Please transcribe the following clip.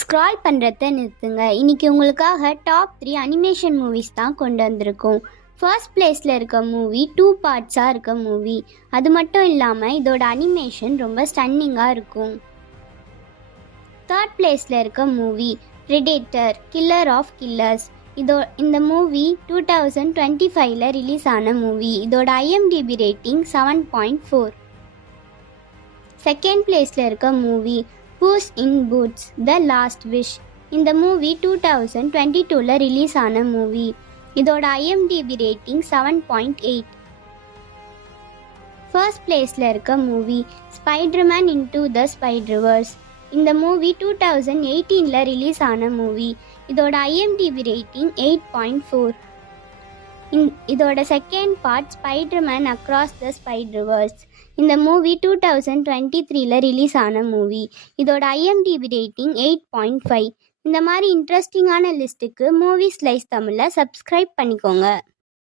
Scroll பண்ணுறத நிறுத்துங்க. இன்றைக்கி உங்களுக்காக டாப் 3 அனிமேஷன் மூவிஸ் தான் கொண்டு வந்திருக்கோம். ஃபர்ஸ்ட் பிளேஸில் இருக்க மூவி 2 பார்ட்ஸாக இருக்க மூவி. அது மட்டும் இல்லாமல் இதோட அனிமேஷன் ரொம்ப ஸ்டன்னிங்காக இருக்கும். தேர்ட் பிளேஸில் இருக்க movie predator killer of killers. இந்த மூவி 2025ல் ரிலீஸ் ஆன மூவி. இதோட IMDb ரேட்டிங் 7.4. செகண்ட் பிளேஸில் இருக்க movie puss in boots the last wish. இந்த மூவி 2022ல் ரிலீஸ் ஆன மூவி. இதோட IMDb ரேட்டிங் 7.8. ஃபர்ஸ்ட் பிளேஸில் இருக்க movie Spiderman into the Spiderverse. இந்த மூவி 2018ல் ரிலீஸ் ஆன மூவி. இதோட IMDb ரேட்டிங் 8.4. இதோட second part Spiderman across the Spiderverse. இந்த மூவி 2023ல் ரிலீஸ் ஆன மூவி. இதோட IMDb ரேட்டிங் 8.5. இந்த மாதிரி இன்ட்ரெஸ்டிங்கான லிஸ்ட்டுக்கு மூவி ஸ்லைஸ் தமிழை சப்ஸ்கிரைப் பண்ணிக்கோங்க.